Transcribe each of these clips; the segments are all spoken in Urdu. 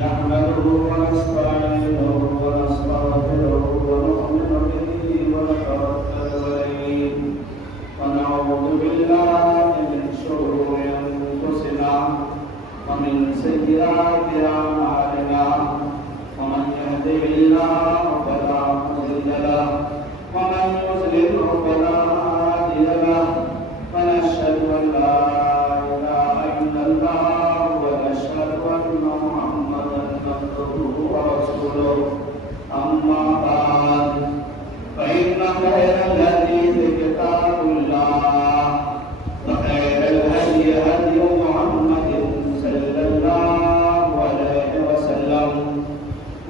نحمده ونستعينه ونستغفره ونؤمن به ونتوكل عليه ونعوذ بالله من شرور أنفسنا ومن سيئات أعمالنا ومن يهده الله فلا مضل له ومن يضلل فلا هادي له ونشهد أن لا إله إلا الله ونشهد أن محمدا عبده ورسوله أما بعد فإن خير الحديث كتاب الله وخير الهدي هدي محمد صلى الله عليه وسلم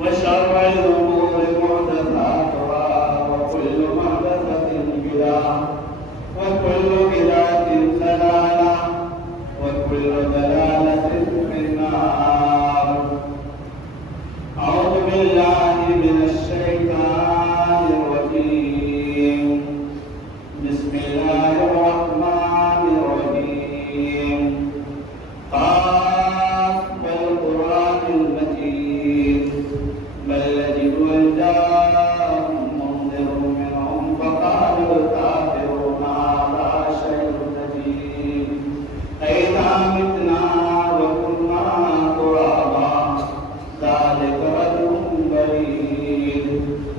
وشر الأمور محدثاتها وكل محدثة بدعة وكل بدعة ضلالة وكل ضلالة في النار. أعوذ بالله من الشيطان الرجيم. بسم الله الرحمن الرحيم. قاف والقرآن المجيد بل يجد جاءهم منذر منهم فقال الكافرون هذا شيء عجيب أئذا متنا وكنا ترابا ذلك رجل بعيد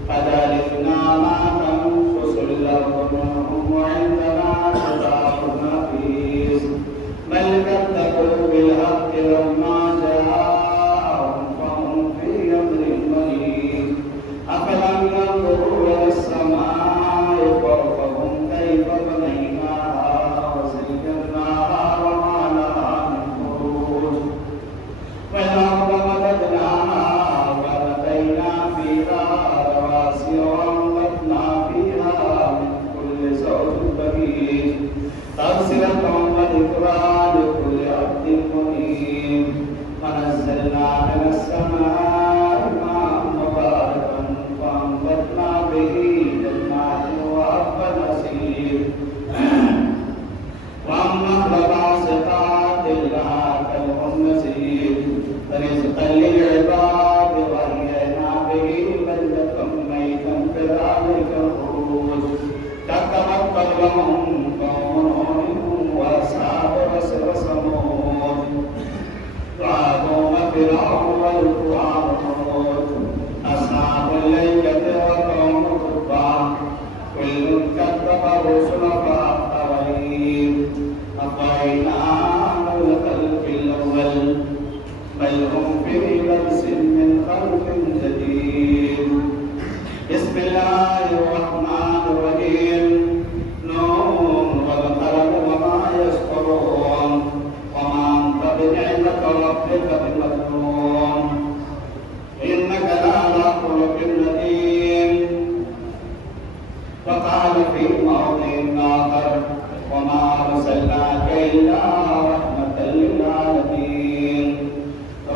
قد علمنا ما تنقص الأرض منهم وعندنا كتاب حفيظ بل كذبوا بالحق لما جاءهم فهم في أمر مريض أفلم ينظروا إلى السماء فوقهم كيف بنيناها وزيناها وما لها من فروج والأرض مددناها وألقينا فيها رواسي وأنبتنا فيها من كل زوج بهيج تبصرة وذكرى لكل عبد منيب ونزلنا من السماء ماء مباركا فأنبتنا به جنات وحب الحصيد والنخل باسقات لها طلع نضيد رزقا للعباد وأحيينا به بلدة ميتا كذلك الخروج كذبت قبلهم قوم نوح وأصحاب الرس وثمود وعاد وفرعون والقرآن أصحاب الأيكة وقوم تبع كل كذب الرسل فحق وعيد أفغنى عن الخلق الأول بل هم في لبس من خلق جديد. بسم الله الرحمن الرحيم. نون والقلم وما يسطرون وما أنت بنعمة ربك بمجنون إنك لعلى خلق عظيم. وقال في موضع آخر وما أرسلناك إلا رحمة للعالمين.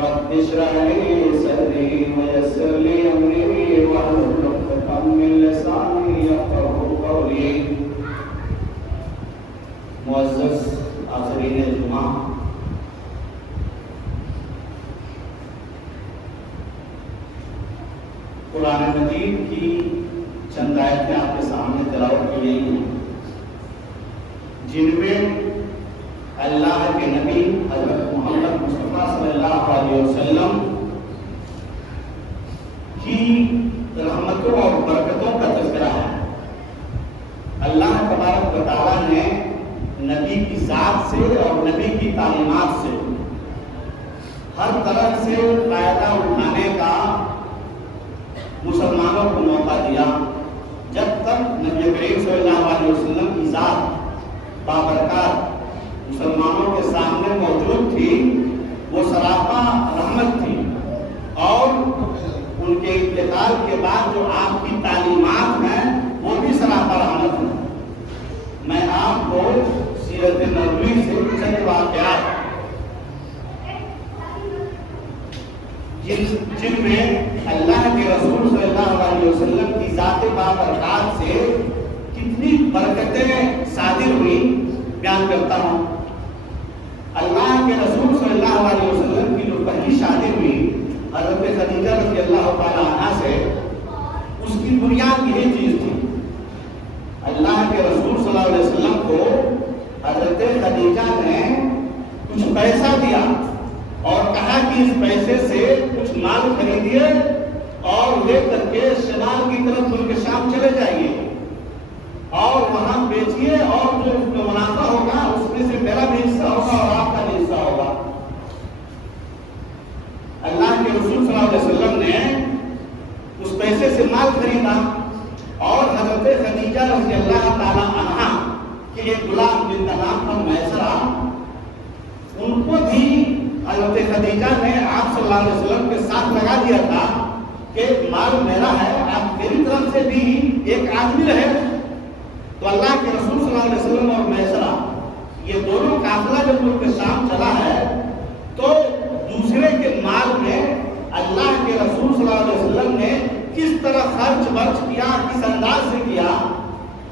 رب اشرح لي صدري ويسر لي أمري واحلل عقدة من لساني يفقهوا قولي. معزز حاضرین جمعہ، قرآن مجید کی چند آیتیں آپ کے سامنے تلاوت کی گئی ہیں جن میں اللہ کے نبی حضرت محمد مصطفیٰ صلی اللہ علیہ وسلم کی رحمتوں اور برکتوں کا تذکرہ ہے. اللہ تبارک و تعالیٰ نے نبی کی ذات سے اور نبی کی تعلیمات سے ہر طرح سے فائدہ اٹھانے کا مسلمانوں کو موقع دیا. جب تک نبی کریم صلی اللہ علیہ وسلم کی ذات بابرکات مسلمانوں کے سامنے موجود تھی، وہ سراپا رحمت تھی، اور ان کے انتقال کے بعد جو آپ کی تعلیمات ہیں وہ بھی سراپا رحمت ہیں. میں آپ کو سیرت نبوی سے چند واقعات جن میں اللہ کے رسول صلی اللہ علیہ وسلم کی ذات بابرکات سے کتنی برکتیں صادر ہوئی بیان کرتا ہوں. اللہ کے رسول صلی اللہ علیہ وسلم کی جو پہلی شادی ہوئی پیسے سے کچھ مال خریدیے اور لے کر کے شمال کی طرف ملک شام چلے جائیے اور وہاں بیچیے، اور جو اس میں منافع ہوگا اس میں سے میرا بھی حصہ ہوگا اور آپ کا بھی حصہ ہوگا۔ اللہ کے رسول صلی اللہ علیہ وسلم نے اس پیسے سے مال خریدا اور حضرت خدیجہ رضی اللہ تعالی عنہا کے ایک غلام جن کا نام تھا میسرہ، ان کو بھی حضرت خدیجہ نے آپ صلی اللہ علیہ وسلم کے ساتھ لگا دیا تھا کہ مال میرا ہے، آپ میری طرف سے بھی ایک آدمی رہے۔ تو اللہ کے رسول صلی اللہ علیہ وسلم اور میسرہ یہ دونوں قافلہ جب ملک شام چلا ہے تو دوسرے کے مال میں اللہ کے رسول صلی اللہ علیہ وسلم نے کس طرح خرچ برچ کیا، کس انداز سے کیا،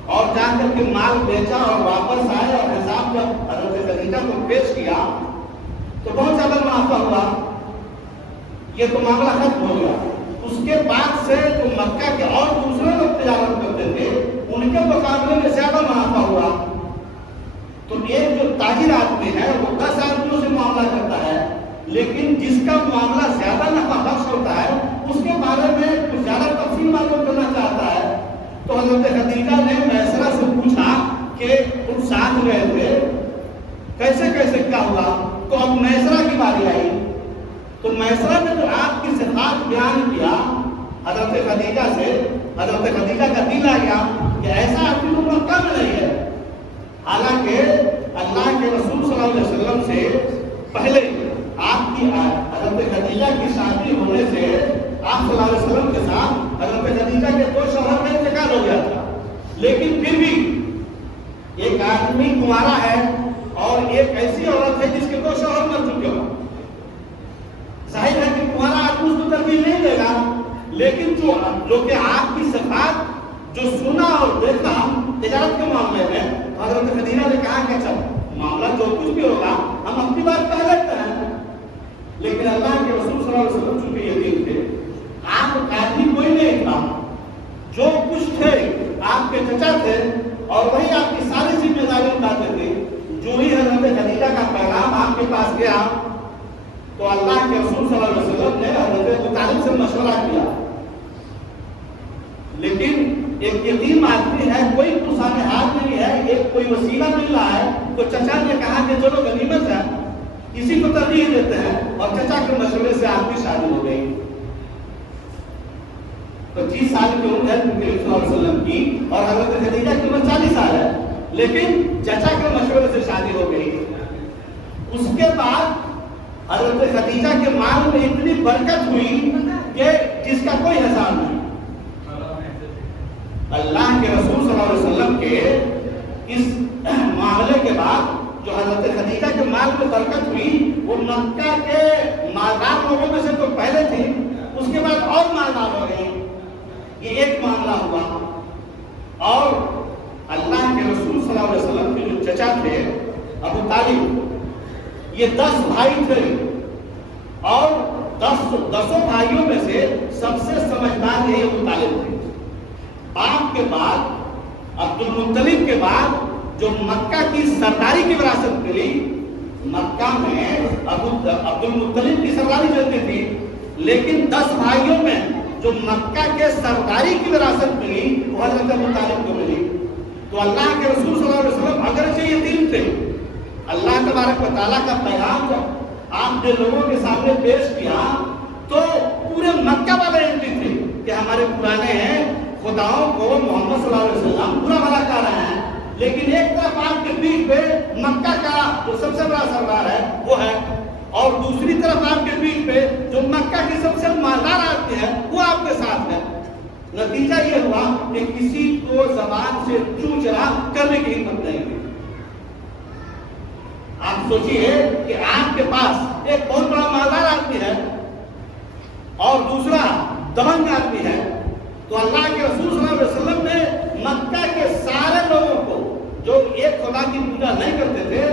اور جا کر کے مال بیچا اور واپس آئے اور حساب جب حضرت خدیجہ کو پیش کیا تو بہت زیادہ منافع ہوا، یہ تو معاملہ ختم ہو گیا۔ اس کے بعد سے جو مکہ کے اور دوسرے لوگ تجارت کرتے تھے ان کے مقابلے میں زیادہ منافع ہوا۔ تو ایک جو تاجر آدمی ہے وہ 10 آدمیوں سے معاملہ کرتا ہے، لیکن جس کا معاملہ زیادہ نفع بخش ہوتا ہے اس کے بارے میں کچھ زیادہ تفصیل معلوم کرنا چاہتا ہے۔ تو حضرت خدیجہ نے میسرہ سے پوچھا کہ تم ساتھ رہے تھے، کیسے کیسے کیا ہوا؟ تو اب میسرہ کی باری آئی تو میسرہ نے جو آپ کی صفات بیان کیا حضرت خدیجہ سے، حضرت خدیجہ کا دل آ گیا کہ ایسا آدمی تو مکہ میں نہیں ہے۔ حالانکہ اللہ کے رسول صلی اللہ علیہ وسلم سے پہلے آپ کی حضرت خدیجہ کی شادی ہونے سے آپ صلی اللہ علیہ وسلم کے ساتھ حضرت خدیجہ کے 2 شوہر کا انتقال ہو گیا تھا، لیکن پھر بھی ایک آدمی کنوارا ہے اور ایک ایسی عورت ہے جس کے 2 شوہر مر چکے ہو۔ ظاہر ہے کہ کنوارا آدمی اس کو ترجیح نہیں دے گا، لیکن جو کہ آپ کی صفات جو سنا اور دیکھا تجارت کے معاملے میں، حضرت خدیجہ نے کہا کہ اچھا معاملہ جو کچھ بھی ہوگا ہم اپنی بات کہہ لیتے ہیں، لیکن اللہ کے رسول صلی اللہ علیہ وسلم چونکہ یتیم تھے، آپ آدمی کوئی نہیں تھا، جو کچھ تھے آپ کے چچا تھے اور وہی آپ کی ساری ذمہ داری اٹھاتے تھے۔ جو ہی حضرت خدیجہ کا پیغام آپ کے پاس گیا تو اللہ کے رسول صلی اللہ علیہ وسلم نے حضرت ابو طالب سے مشورہ کیا، لیکن ایک یتیم آدمی ہے، کوئی دوسرے ہاتھ نہیں ہے، ایک کوئی وسیلہ مل رہا ہے، تو چچا نے کہا کہ چلو غنیمت ہے، اسی کو ترجیح دیتے ہیں، اور چچا کے مشورے سے آپ کی شادی ہو گئی۔ 25 سال کی عمر ہے نبی صلی اللہ علیہ وسلم کی اور حضرت خدیجہ کی عمر 40 سال ہے، لیکن چچا کے مشورے سے شادی ہو گئی۔ اس کے بعد حضرت خدیجہ کے مال میں اتنی برکت ہوئی کہ جس کا کوئی حساب نہیں۔ اللہ کے رسول صلی اللہ علیہ وسلم کے اس معاملے کے بعد جو حضرت خدیجہ کے مال میں برکت ہوئی، وہ مکہ کے مالدار لوگوں میں سے تو پہلے تھی، اس کے بعد اور مالدار ہو گئی۔ یہ ایک معاملہ ہوا۔ اور اللہ کے رسول صلی اللہ علیہ وسلم کے جو چچا تھے ابو طالب، یہ 10 بھائی تھے اور 10 بھائیوں میں سے سب سے سمجھدار یہ ابو طالب تھے۔ آپ کے بعد عبد المطلب کے بعد جو مکہ کی سرداری کی وراثت ملی، مکہ میں عبد المطلب کی سرداری چلتی تھی، لیکن 10 بھائیوں میں جو مکہ کے سرداری کی وراثت ملی وہ حضرت ابو طالب کو ملی۔ تو اللہ کے رسول صلی اللہ علیہ وسلم اگرچہ یتیم تھے، اللہ تبارک و تعالیٰ کا پیغام جب آپ نے لوگوں کے سامنے پیش کیا تو پورے مکہ والے یقین تھے کہ ہمارے پرانے ہیں خداؤں کو محمد صلی اللہ علیہ وسلم برا بھلا کر رہے ہیں، لیکن ایک طرف آپ کے پیٹھ پہ مکہ کا جو سب سے بڑا سردار ہے وہ ہے، اور دوسری طرف آپ کے پیٹھ پہ جو مکہ کی سب سے مالدار آدمی ہے وہ آپ کے ساتھ ہے۔ نتیجہ یہ ہوا کہ کسی کو زبان سے چوں چرا کرنے کی ہمت نہیں ہوئی۔ آپ سوچیے کہ آپ کے پاس ایک بہت بڑا مالدار آدمی ہے اور دوسرا دبنگ آدمی ہے، تو اللہ کے رسول صلی اللہ علیہ وسلم نے مکہ کے سارے لوگوں کو جو ایک خدا کی پوجا نہیں کرتے تھے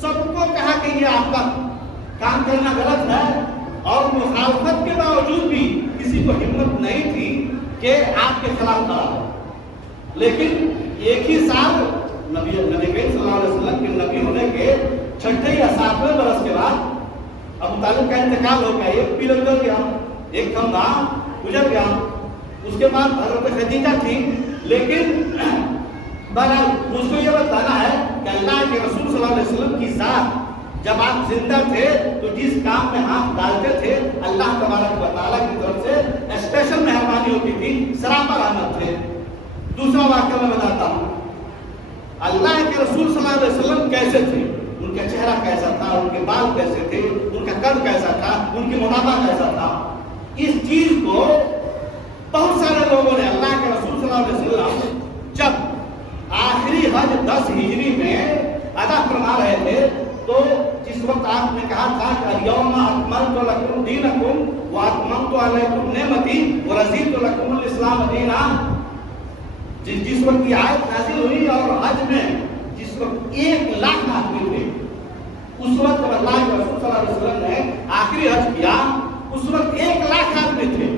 سب کو کہا کہ یہ آپ کا کام کرنا غلط ہے، اور مخالفت کے باوجود بھی کسی کو ہمت نہیں تھی کہ آپ کے خلاف کھڑا ہو۔ لیکن ایک ہی سال نبی کریم صلی اللہ علیہ وسلم کے نبی ہونے کے 6 یا 7ویں برس کے بعد ابو طالب کا انتقال ہو گیا، ایک پیلر گزر گیا، ایک کھمبا گزر گیا، اس کے بعد حضرت خدیجہ تھی، لیکن بہرحال مجھ کو یہ بتانا ہے کہ اللہ کے رسول صلی اللہ علیہ وسلم کی ذات جب آپ زندہ تھے تو جس کام میں ہاتھ ڈالتے تھے اللہ تبارک و تعالیٰ کی طرف سے اسپیشل مہربانی ہوتی تھی، سراپا رحمت تھے۔ دوسرا واقعہ میں بتاتا ہوں، اللہ کے رسول صلی اللہ علیہ وسلم کیسے تھے، ان کا چہرہ کیسا تھا، ان کے بال کیسے تھے، ان کا قد کیسا تھا، ان کی موٹاپا کیسا تھا، اس چیز کو بہت سارے لوگوں نے اللہ کے رسول صلی اللہ علیہ وسلم جب آخری حج 10 ہجری میں ادا فرما رہے تھے تو جس وقت آپ نے کہا تھا کہ الیوم اکملت لکم دینکم واتممت علیکم نعمتی ورضیت لکم الاسلام دینا، جس وقت یہ آیت نازل ہوئی اور حج میں جس وقت 1,00,000 آدمی تھے، اس وقت جب اللہ کے رسول صلی اللہ علیہ وسلم نے آخری حج کیا اس وقت 1,00,000 آدمی تھے،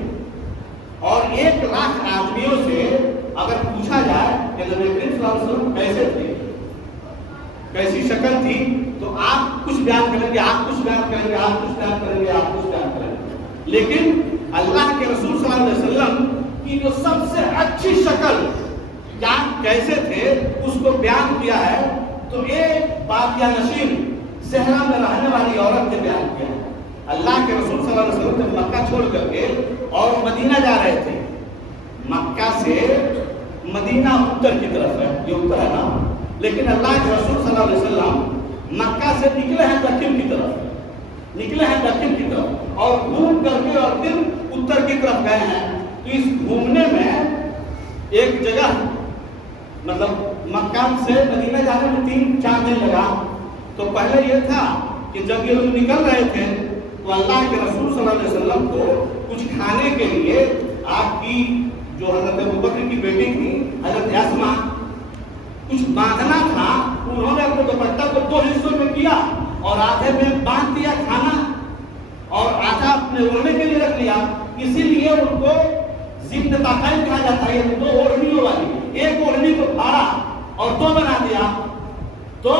اور 1,00,000 آدمیوں سے اگر پوچھا جائے کہ نبی کریم صلی اللہ علیہ وسلم کیسے تھے، کیسی شکل تھی، تو آپ کچھ بیان کریں گے، آپ کچھ بیان کریں گے، آپ کچھ بیان کریں گے، آپ کچھ بیان کریں گے، لیکن اللہ کے رسول صلی اللہ علیہ وسلم کی جو سب سے اچھی شکل کیا کیسے تھے اس کو بیان کیا ہے تو ایک بادیہ نشین صحرا میں رہنے والی عورت نے بیان کیا ہے۔ اللہ کے رسول صلی اللہ علیہ وسلم جب مکہ چھوڑ کر کے اور مدینہ جا رہے تھے، مکہ سے مدینہ اتر کی طرف ہے، یہ اتر ہے نا، لیکن اللہ کے رسول صلی اللہ علیہ وسلم مکہ سے نکلے ہیں دکن کی طرف، نکلے ہیں دکن کی طرف اور گھوم کر کے اور پھر اتر کی طرف گئے ہیں۔ تو اس گھومنے میں ایک جگہ مطلب مکہ سے مدینہ جانے میں 3-4 دن لگا، تو پہلے یہ تھا کہ جب یہ لوگ نکل رہے تھے تو اللہ کے رسول صلی اللہ علیہ وسلم کو کچھ کھانے کے لیے آپ کی جو حضرت ابوبکر کی بیٹی تھی حضرت اسماء کچھ باندھنا تھا، انہوں نے اپنے دوپٹہ کو 2 حصوں میں کیا اور آدھے میں باندھ دیا کھانا اور آدھا اپنے اوڑھنے کے لیے رکھ لیا، اسی لیے ان کو ضمن طاقین کہا جاتا ہے، 2 اوڑھنیوں والی، ایک اوڑھنی کو پھاڑا اور 2 بنا دیا۔ تو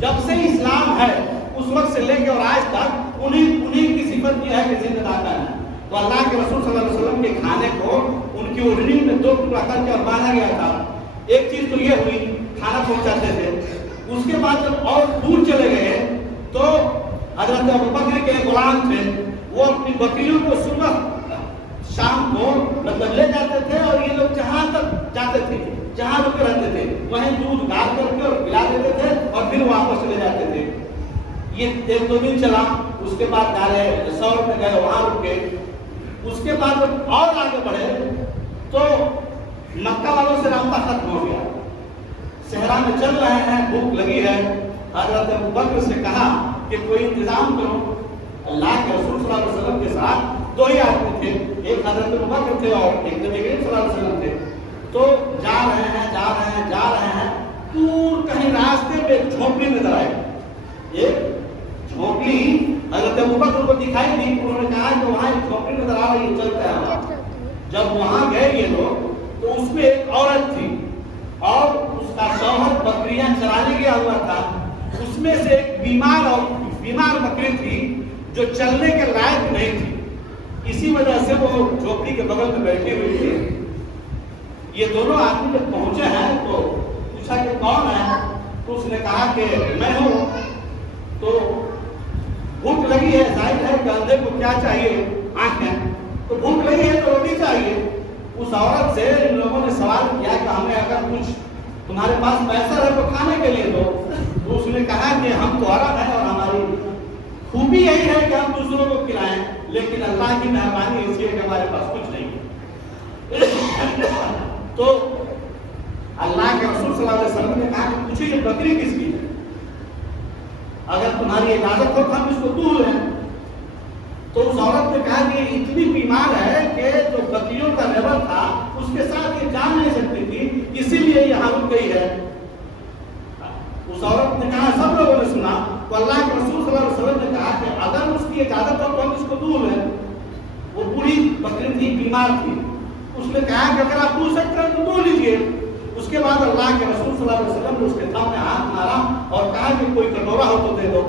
جب سے اسلام ہے اس وقت سے لے کے اور آج تک انہی کی صفت یہ ہے کہ ضمن طاقین ہے۔ تو اللہ کے رسول صلی اللہ علیہ وسلم کے کھانے کو ان کی اوڑھنی میں 2 ٹکڑا کر کے اور باندھا گیا تھا۔ ایک چیز تو یہ ہوئی، کھانا پہنچاتے تھے، اس کے بعد جب اور دور چلے گئے تو حضرت ابوبکر کے غلام تھے، وہ اپنی بکریوں کو صبح شام کو مطلب لے جاتے تھے اور یہ لوگ جہاں تک جاتے تھے، جہاں رکے رہتے تھے وہیں دودھ گار کر کے اور پلا دیتے تھے اور پھر واپس چلے جاتے تھے۔ یہ 1-2 دن چلا، اس کے بعد گارے سور میں گئے، وہاں رکے، اس کے بعد جب اور آگے بڑھے تو مکہ والوں سے رابطہ ختم ہو گیا، صحرا میں چل رہے ہیں، بھوک لگی ہے، حضرت ابوبکر سے کہا کہ کوئی انتظام کرو۔ اللہ کے رسول صلی اللہ علیہ وسلم کے ساتھ 2 ہی آدمی تھے، ایک حضرت ابوبکر تھے اور ایک نبی کریم صلی اللہ علیہ وسلم تھے۔ تو جا رہے ہیں، دور کہیں راستے پہ ایک جھونپڑی نظر آئی، ایک جھونپڑی حضرت ابوبکر کو دکھائی دی، انہوں نے کہا کہ وہاں ایک جھونپڑی نظر آ رہی ہے، چلتے ہیں۔ جب وہاں گئے یہ لوگ تو اس میں ایک عورت تھی اور اس کا شوہر بکریاں چرانے گیا ہوا تھا، اس میں سے ایک بیمار بکری تھی جو چلنے کے لائق نہیں تھی، اسی وجہ سے وہ جھوپڑی کے بغل میں بیٹھی ہوئی تھی۔ یہ دونوں آدمی جب پہنچے ہیں تو پوچھا کہ کون ہے، تو اس نے کہا کہ میں ہوں۔ تو بھوک لگی ہے، ظاہر ہے کہ اندھے کو کیا چاہیے، آنکھیں، تو بھوک لگی ہے تو روٹی چاہیے۔ اس عورت سے ان لوگوں نے سوال کیا کہ ہمیں اگر کچھ تمہارے پاس پیسہ ہے تو کھانے کے لیے دو، تو اس نے کہا کہ ہم تو عرب ہیں اور ہماری خوبی یہی ہے کہ ہم دوسروں کو کھلائیں، لیکن اللہ کی مہربانی اس لیے کہ ہمارے پاس کچھ نہیں ہے۔ تو اللہ کے رسول صلی اللہ علیہ وسلم نے کہا کہ پوچھے یہ بکری کس کی ہے، اگر تمہاری اجازت ہو تو ہم اس کو دور لیں۔ تو اس عورت نے کہا کہ اتنی بیمار ہے کہ جو بکریوں کا لیبر تھا اس کے ساتھ یہ جان نہیں سکتی تھی، اسی لیے یہاں رک گئی ہے۔ اس عورت نے کہا، سب لوگوں نے سنا، تو اللہ کے رسول صلی اللہ علیہ وسلم نے کہا کہ اگر اس کی اجازت ہو تو ہم اس کو دور لیں۔ وہ پوری بکری تھی، بیمار تھی، اس نے کہا کہ اگر آپ دور سکتے ہیں تو دور لیجیے۔ اس کے بعد اللہ کے رسول صلی اللہ علیہ وسلم نے اس کے سامنے ہاتھ مارا اور کہا کہ کوئی کٹورا ہو تو دے دو۔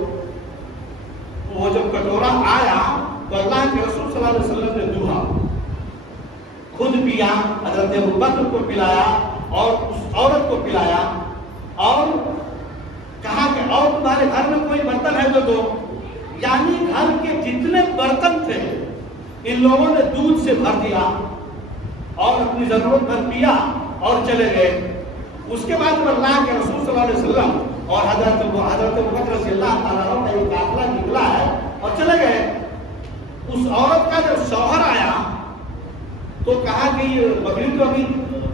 وہ جب کٹورا آیا تو اللہ کے رسول صلی اللہ علیہ وسلم نے دوہا، خود پیا، حضرت ابوبکر کو پلایا اور اس عورت کو پلایا، اور کہا کہ اور تمہارے گھر میں کوئی برتن ہے تو دو. یعنی گھر کے جتنے برتن تھے ان لوگوں نے دودھ سے بھر دیا اور اپنی ضرورت بھر پیا اور چلے گئے. اس کے بعد اللہ کے رسول صلی اللہ علیہ وسلم اور حضرت ابوبکر رضی اللہ تعالیٰ عنہ کا ایک قافلہ نکلا ہے اور چلے گئے. اس عورت کا جب شوہر آیا تو کہا کہ یہ بکری تو ابھی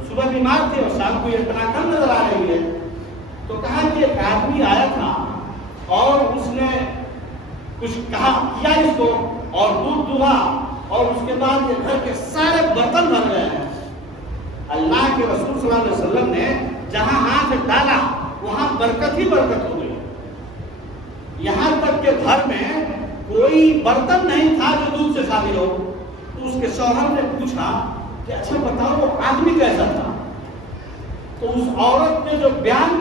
صبح بیمار تھی اور شام کو یہ اتنا کم نظر آ رہی ہے. تو کہا کہ ایک آدمی آیا تھا اور اس نے کچھ کہا کیا اس کو اور دودھ دہا اور اس کے بعد یہ گھر کے سارے برتن بھر گئے ہیں. اللہ کے رسول صلی اللہ علیہ وسلم نے جہاں ہاتھ ڈالا وہاں برکت ہی برکت ہو گئی. یہاں تک کہ گھر میں کوئی برتن نہیں تھا جو دودھ سے خالی ہو. تو اس کے شوہر نے پوچھا کہ اچھا بتاؤ وہ آدمی کیسا تھا؟ تو اس عورت نے جو بیان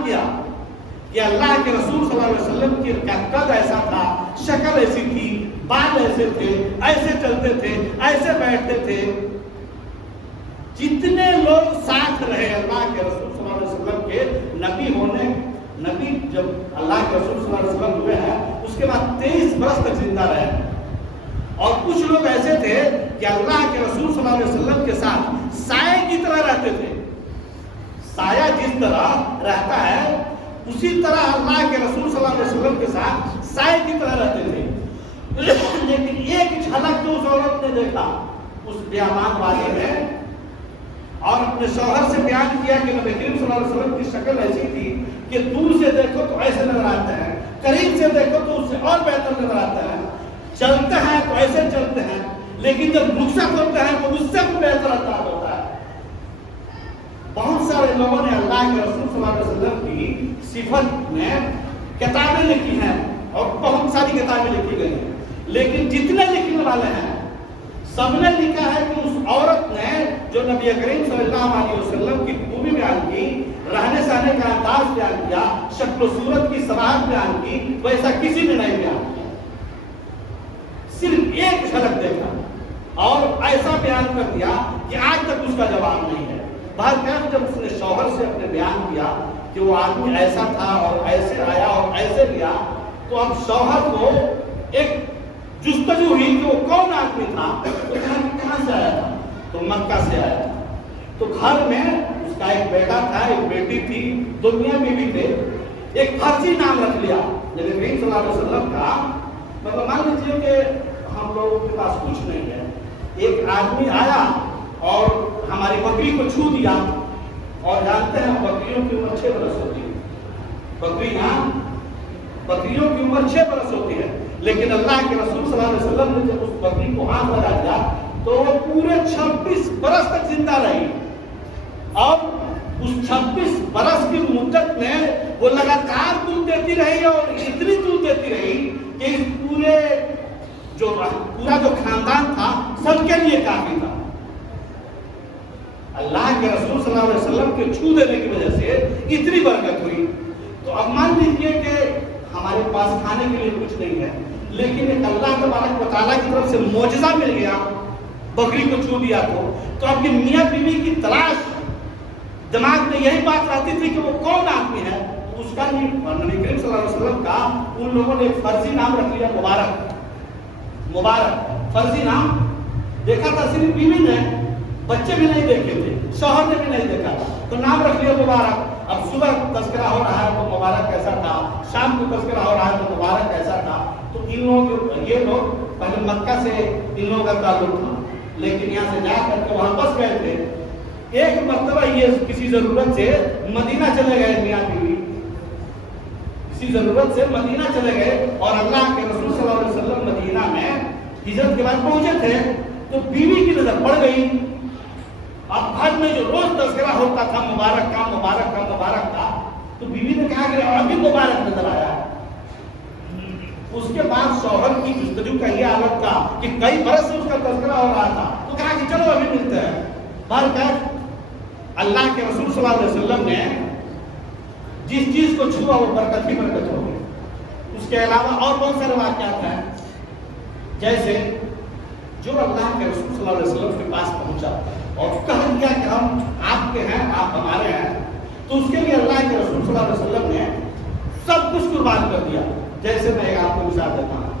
کیا کہ اللہ کے رسول صلی اللہ علیہ وسلم کی قد ایسا تھا، شکل ایسی تھی، بال ایسے تھے، ایسے چلتے تھے، ایسے بیٹھتے تھے. جتنے لوگ ساتھ رہے اللہ کے رسول صلی اللہ علیہ وسلم کے نبی جب اللہ کے رسول صلی اللہ علیہ وسلم ہوئے ہیں اس کے بعد 23 برس تک زندہ رہے. اور کچھ لوگ ایسے تھے کہ اللہ کے رسول صلی اللہ علیہ وسلم کے ساتھ سائے کی طرح رہتے تھے. سایہ جس طرح رہتا ہے اسی طرح اللہ کے رسول صلی اللہ علیہ وسلم کے ساتھ سائے کی طرح رہتے تھے. لیکن ایک جھلک جو اس عورت نے دیکھا اس بیابان والے میں اور اپنے شوہر سے بیان کیا کہ نبی کریم صلی اللہ علیہ وسلم کی شکل ایسی تھی کہ دور سے دیکھو تو ایسے نظر آتا ہے، قریب سے دیکھو تو اس سے اور بہتر نظر آتا ہے، چلتے ہیں تو ایسے چلتے ہیں، لیکن جب رخصت ہوتے ہیں تو اس سے بھی بہتر انداز ہوتا ہے. بہت سارے لوگوں نے اللہ کے رسول صلی اللہ علیہ وسلم کی صفت میں کتابیں لکھی ہیں اور بہت ساری کتابیں لکھی گئی ہیں، لیکن جتنے لکھنے والے ہیں سب نے لکھا ہے کہ اس عورت نے جو نبی کریم صلی اللہ علیہ وسلم کی خوبی بیان کی، رہنے سہنے کا انداز بیان کیا، شکل و صورت کی صلاحیت بیان کی، ویسا کسی نے نہیں بیان کیا. صرف ایک جھلک دیکھا اور ایسا بیان کر دیا کہ آج تک اس کا جواب نہیں ہے. بہرکیف جب اس نے شوہر سے اپنے بیان کیا کہ وہ آدمی ایسا تھا اور ایسے آیا اور ایسے گیا، تو اب شوہر کو ایک جستجو ہوئی کہ وہ کون آدمی تھا. تو کہاں سے آیا تھا؟ تو مکہ سے آیا تھا. تو گھر میں اس کا ایک بیٹا تھا، ایک بیٹی تھی، دنیا میں بھی تھے. ایک فرضی نام رکھ لیا نبی کریم صلی اللہ علیہ وسلم کا. مطلب مان لیجیے کہ ہم لوگوں کے پاس کچھ نہیں ہے، ایک آدمی آیا اور ہماری بکری کو چھو دیا، اور جانتے ہیں بکریوں کی عمر 6 برس ہوتی ہے. بکریوں کی عمر 6 برس ہوتی ہے، لیکن اللہ کے رسول صلی اللہ علیہ وسلم نے جب اس بکری کو ہاتھ لگا دیا تو وہ پورے 26 برس تک زندہ رہی. اور اس 26 برس کی مدت میں وہ لگاتار دودھ دیتی رہی اور اتنی دودھ دیتی رہی کہ اس پورا جو خاندان تھا سب کے لیے کافی تھا. اللہ کے رسول صلی اللہ علیہ وسلم کے چھو دینے کی وجہ سے اتنی برکت ہوئی. تو اب مان لیجیے کہ ہمارے پاس کھانے کے لیے کچھ نہیں ہے، لیکن ایک اللہ تبارک و تعالیٰ کی طرف سے معجزہ مل گیا، بکری کو چھو دیا. تو اب یہ میاں بیوی کی تلاش دماغ میں یہی بات رہتی تھی کہ وہ کون آدمی ہے. اس کا نبی کریم صلی اللہ علیہ وسلم کا ان لوگوں نے ایک فرضی نام رکھ لیا، مبارک. فرضی نام دیکھا تھا صرف بیوی نے، بچے بھی نہیں دیکھے تھے، شوہر نے بھی نہیں دیکھا تھا، تو نام رکھ لیا مبارک. اب صبح تذکرہ ہو رہا ہے تو مبارک کیسا تھا، شام کو تذکرہ ہو رہا ہے تو مبارک کیسا تھا. تو یہ لوگ پہلے مکہ سے ان لوگوں کا تعلق تھا، لیکن یہاں سے جا کر کے وہاں بس گئے تھے. ایک مرتبہ یہ کسی ضرورت سے مدینہ چلے گئے، میاں بیوی کسی ضرورت سے مدینہ چلے گئے، اور اللہ کے رسول صلی اللہ علیہ وسلم مدینہ میں ہجرت کے بعد پہنچے تھے. تو بیوی کی نظر پڑ گئی. اب گھر میں جو روز تذکرہ ہوتا تھا مبارک کا، تو بیوی نے کہا کہ ابھی مبارک نظر آیا. اس کے بعد شوہر کی جستجو کا یہ حالت تھا کہ کئی برس سے اس کا تذکرہ ہو رہا تھا، تو کہا کہ چلو ابھی ملتے ہیں. بہرکیف اللہ کے رسول صلی اللہ علیہ وسلم نے جس چیز کو چھوا وہ برکت ہی برکت ہو گئی. اس کے علاوہ اور بہت سارے واقعات ہیں، جیسے جو اللہ کے رسول صلی اللہ علیہ وسلم کے پاس پہنچا اور کہہ دیا کہ ہم آپ کے ہیں، آپ ہمارے ہیں، تو اس کے لیے اللہ کے رسول صلی اللہ علیہ وسلم نے سب کچھ قربان کر دیا. جیسے میں آپ کو مثال دیتا ہوں،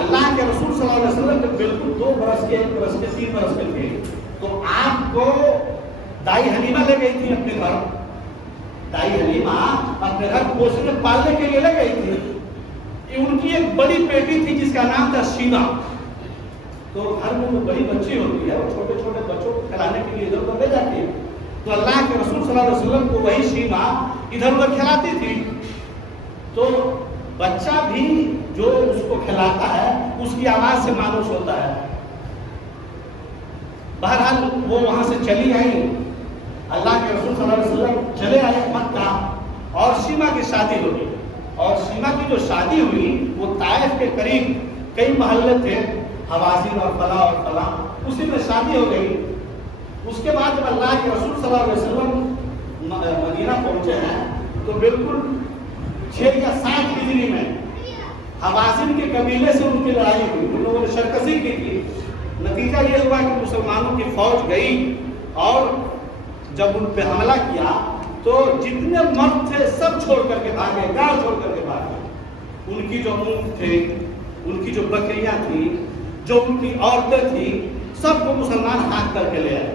اللہ کے رسول صلی اللہ علیہ وسلم جب بالکل 2 برس کے 1 برس کے 3 برس کے تھے تو آپ کو دائی حلیمہ لے گئی تھی اپنے گھر. دائی حلیمہ اپنے گھر پوسنے پالنے کے لیے لے گئی تھی. ان کی ایک بڑی بیٹی تھی جس کا نام تھا شیما. تو گھر میں جو بڑی بچی ہوتی ہے وہ چھوٹے چھوٹے بچوں کو کھلانے کے لیے ادھر ادھر لے جاتی ہے. تو اللہ کے رسول صلی اللہ علیہ وسلم کو وہی شیما ادھر ادھر کھلاتی تھی. تو بچہ بھی جو اس کو کھلاتا ہے اس کی آواز سے مانوس ہوتا ہے. بہرحال وہ وہاں سے چلی آئی، اللہ کے رسول صلی اللہ علیہ وسلم چلے آئے مکہ اور شیما کی شادی ہو گئی. اور شیما کی جو شادی ہوئی وہ طائف کے قریب کئی محلے تھے، حوازن اور فلاں اور فلاں، اسی میں شادی ہو گئی. اس کے بعد جب اللہ کے رسول صلی اللہ علیہ وسلم مدینہ پہنچے ہیں تو بالکل 6 یا 7 ہجری میں حوازن کے قبیلے سے ان کی لڑائی ہوئی. ان لوگوں نے شرکشی کی تھی. نتیجہ یہ ہوا کہ مسلمانوں کی فوج گئی اور جب ان پہ حملہ کیا تو جتنے مرد تھے سب چھوڑ کر کے بھاگے، گاؤں چھوڑ کر کے بھاگے. ان کی جو اونٹ تھے، ان کی جو بکریاں تھیں، جو ان کی عورتیں تھیں، سب کو مسلمان ہاتھ کر کے لے آئے.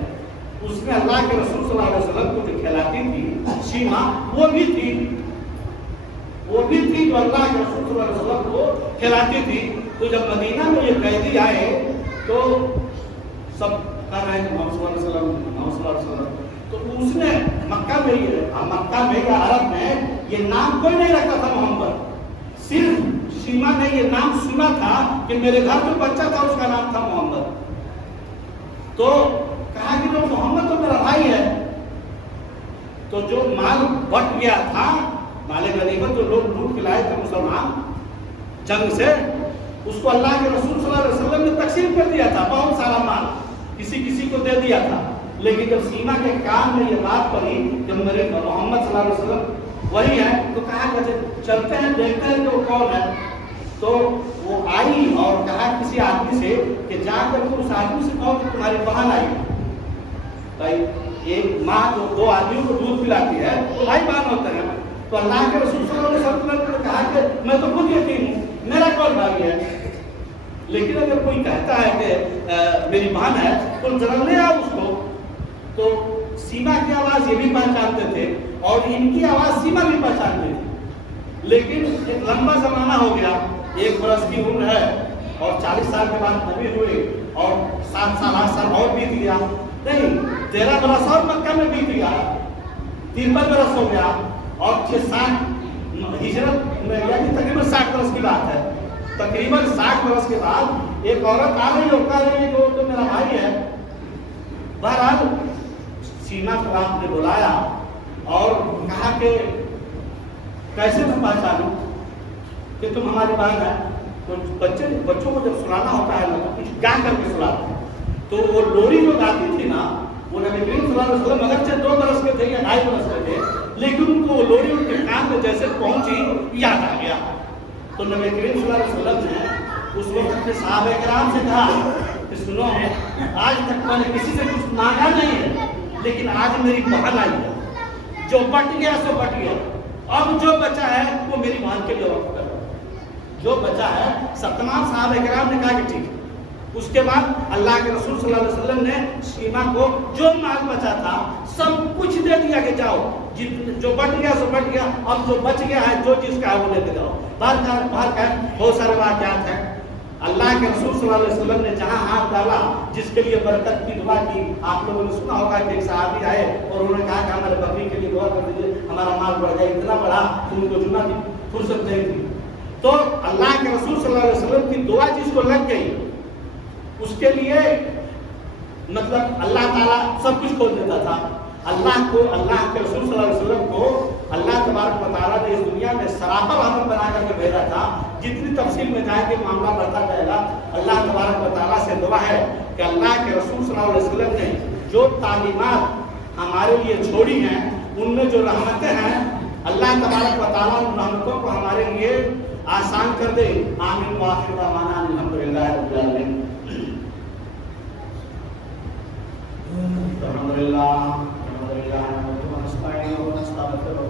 اس میں اللہ کے رسول صلی اللہ علیہ وسلم کو جو کھلاتی تھی شیما، وہ بھی تھی جو اللہ کے رسول صلی اللہ علیہ وسلم کو کھلاتی تھی. تو جب مدینہ میں یہ قیدی آئے تو سب کہہ رہے ہیں محمد صلی اللہ علیہ وسلم، محمد صلی اللہ علیہ وسلم. تو اس نے مکہ میں یا عرب میں یہ نام کوئی نہیں رکھا تھا محمد. صرف شیما نے یہ نام سنا تھا کہ میرے گھر جو بچہ تھا اس کا نام تھا محمد. تو کہا کہ جو محمد تو میرا بھائی ہے. تو جو مال بٹ گیا تھا، مال غنیمت جو لوگ لوٹ کے لائے تھے مسلمان جنگ سے، اس کو اللہ کے رسول صلی اللہ علیہ وسلم نے تقسیم کر دیا تھا. بہت سارا مال کسی کو دے دیا تھا. لیکن جب سیما کے کان میں یہ بات پڑی کہ میرے محمد صلی اللہ علیہ وسلم وہی ہے، تو کہا کہ چلتے ہیں دیکھتے ہیں کہ وہ کون ہے. تو وہ آئی اور کہا کسی آدمی سے کہ جا کر کے اس آدمی سے کہو کہ تمہاری بہن آئی. بھائی ایک ماں جو 2 آدمیوں کو دودھ پلاتی ہے تو بھائی بہن ہوتے ہیں. تو اللہ کے رسول صلی اللہ علیہ وسلم نے کہا کہ میں تو خود یتیم ہوں، میرا کون بھائی ہے. لیکن اگر کوئی کہتا ہے کہ میری بہن ہے تو ذرا لے آؤ اس کو. تو سیما کی آواز یہ بھی پہچانتے تھے اور ان کی آواز سیما بھی پہچانتے تھے. لیکن ایک لمبا زمانہ ہو گیا، 1 برس کی عمر ہے اور 40 سال کے بعد نبی ہوئے اور 7 سال 8 سال اور بیت گیا. نہیں، 13 برس اور مکہ میں بیت گیا، 53 برس ہو گیا اور 6-7 ہجرت میں یعنی تقریباً 60 برس کی بات ہے. تقریباً 60 برس کے بعد ایک عورت آ رہی ہے، کہہ رہی ہے کہ وہ تو میرا بھائی ہے. بہرحال سیما کو آپ نے بلایا اور کہا کہ کیسے میں پہچانوں کہ تم ہماری بہن ہے. تو بچوں کو جب سنانا ہوتا ہے نا تو کچھ گا کر کے سناتے ہیں. تو وہ لوری جو گاتی تھی نا، وہ نبی کریم صلی اللہ علیہ وسلم اگرچہ 2 برس کے تھے یا 2.5 برس کے تھے، لیکن ان کو وہ لوری ان کے کان میں جیسے پہنچی یاد آ گیا. تو نبی کریم صلی اللہ علیہ وسلم نے اس وقت اپنے صحابہ کرام سے کہا کہ سنو، آج تک میں نے کسی سے کچھ مانگا نہیں ہے، لیکن آج میری بہن آئی ہے. جو بٹ گیا سو بٹ گیا. اب جو بچا ہے وہ میری بہن کے لیے وقف کرو. جو بچا ہے سب تمام صحابہ کرام نے کہا کہ ٹھیک ہے. اس کے بعد اللہ کے رسول صلی اللہ علیہ وسلم نے شیما کو جو مال بچا تھا سب کچھ دے دیا کہ جاؤ، جو بٹ گیا سو بٹ گیا، اب جو بچ گیا ہے جو چیز کا ہے وہ لے کے جاؤ. باہر کا بہت سارے واقعات ہیں. اللہ کے رسول صلی اللہ علیہ وسلم نے جہاں ہاتھ ڈالا، جس کے لیے برکت کی دعا کی. آپ لوگوں نے سنا ہوگا کہ ایک صحابی آئے اور انہوں نے کہا کہ ہمارے بکری کے لیے دعا کر دیجیے، ہمارا مال بڑھ گیا. اتنا بڑا ان کو چنا کی فرصت نہیں تھی. تو اللہ کے رسول صلی اللہ علیہ وسلم کی دعا جس کو لگ گئی اس کے لیے مطلب اللہ تعالیٰ سب کچھ کھول دیتا تھا. اللہ کے رسول صلی اللہ علیہ وسلم کو اللہ تبارک و تعالیٰ نے اس دنیا میں سراپا رحمت بنا کر کے بھیجا تھا. جتنی تفصیل میں جائے گے معاملہ بڑھتا جائے گا. اللہ تبارک و تعالیٰ سے دعا ہے کہ اللہ کے رسول صلی اللہ علیہ وسلم نے جو تعلیمات ہمارے لیے چھوڑی ہیں ان میں جو رحمتیں ہیں، اللہ تبارک و تعالیٰ ان رحمتوں کو ہمارے لیے آسان کر دے. آمین وآخر دعوانا الحمدللہ رب العالمین. الحمدللہ.